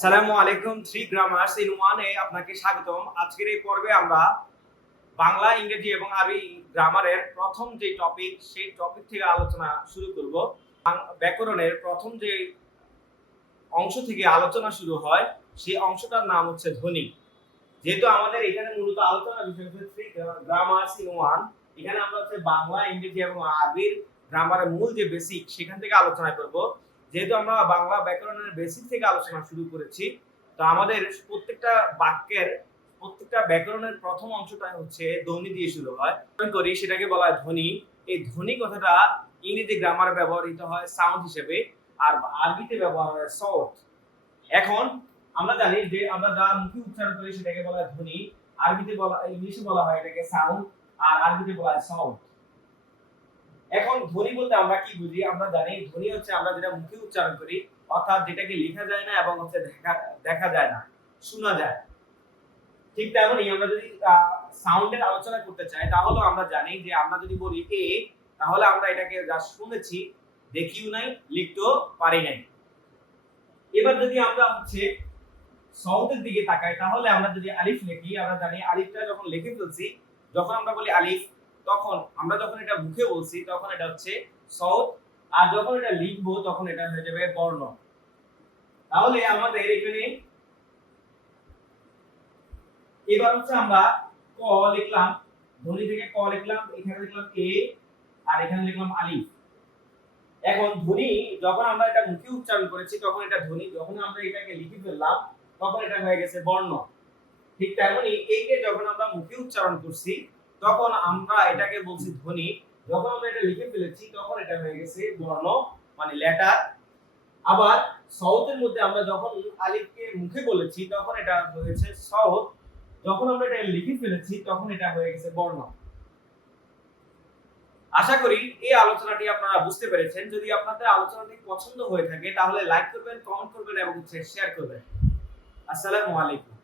আসসালামু আলাইকুম three grammars in ওয়ানে আপনাকে স্বাগতম। আজকের এই পর্বে আমরা বাংলা, ইংরেজি এবং আরবি গ্রামারের প্রথম যে টপিক সেই টপিক থেকে আলোচনা শুরু করব। ব্যাকরণের প্রথম যে অংশ থেকে আলোচনা শুরু হয়, সেই অংশটার নাম হচ্ছে ধ্বনি। যেহেতু আমাদের এখানে মূলত আলোচনা বিষয় হচ্ছে থ্রি গ্রামার্স ইন ওয়ান এখানে আমরা হচ্ছে বাংলা, ইংরেজি এবং আরবির গ্রামারের মূল যে বেসিক সেখান থেকে আলোচনা করব। যেহেতু আমরা বাংলা ব্যাকরণের বেসিক থেকে আলোচনা শুরু করেছি, তো আমাদের প্রত্যেকটা বাক্যের প্রত্যেকটা ব্যাকরণের প্রথম অংশটা হচ্ছে ধ্বনি দিয়ে শুরু হয়। করি, সেটাকে বলা হয় ধ্বনি। এই ধ্বনি কথাটা ইংরেজি গ্রামারে ব্যবহৃত হয় সাউন্ড হিসেবে, আর আরবিতে ব্যবহার হয় সাউন্ড এখন আমরা জানি যে আমরা যা মুখে উচ্চারণ করি সেটাকে বলা হয় ধ্বনি, আরবিতে বলা, ইংলিশে বলা হয় এটাকে সাউন্ড আর আরবিতে বলা হয় সাউন্ড এখন ধ্বনি বলতে আমরা কি বুঝি? আমরা জানি, ধ্বনি হচ্ছে আমরা যেটা মুখে উচ্চারণ করি, অর্থাৎ যেটাকে লেখা যায় না এবং হচ্ছে দেখা দেখা যায় না, শোনা যায় ঠিক তেমনই আমরা যদি সাউন্ডের আলোচনা করতে চাই তাহলে আমরা জানি যে আমরা যদি বলি এ, তাহলে আমরা এটাকে যা শুনেছি, দেখিও নাই, লিখতেও পারি নাই। এবার যদি আমরা হচ্ছে সাউন্ডের দিকে তাকাই, তাহলে আমরা যদি আলিফ লিখি, আমরা জানি আলিফটা যখন লিখে ফেলছি, যখন আমরা বলি আলিফ তখন আমরা যখন এটা মুখে বলছি, তখন এটা হচ্ছে সৌদ আর যখন এটা লিখব, তখন এটা হয়ে যাবে বর্ণ। তাহলে আমাদের এখানে এবার হচ্ছে আমরা ক লিখলাম, ধ্বনি থেকে ক লিখলাম, এখানে লিখলাম এ, আর এখানে লিখলাম আলিফ। এখন ধ্বনি, যখন আমরা এটা মুখে উচ্চারণ করেছি, তখন এটা ধ্বনি, যখন আমরা এটাকে লিখে ফেললাম, তখন এটা হয়ে গেছে বর্ণ। ঠিক তেমনি এইকে যখন আমরা মুখে উচ্চারণ করছি তখন আমরা এটাকে বলছি ধ্বনি। যখন আমরা এটা লিখে ফেলেছি, তখন এটা হয়ে গেছে বর্ণ মানে লেটার আবার সৌতের মধ্যে আমরা যখন আলিফকে মুখে বলেছি, তখন এটা হয়েছে সৌত যখন আমরা এটা লিখে ফেলেছি, তখন এটা হয়ে গেছে বর্ণ। আশা করি এই আলোচনাটি আপনারা বুঝতে পেরেছেন। যদি আপনাদের আলোচনাটি পছন্দ হয়ে থাকে, তাহলে লাইক করবেন কমেন্ট করবেন এবং শেয়ার করবেন। আসসালামু আলাইকুম।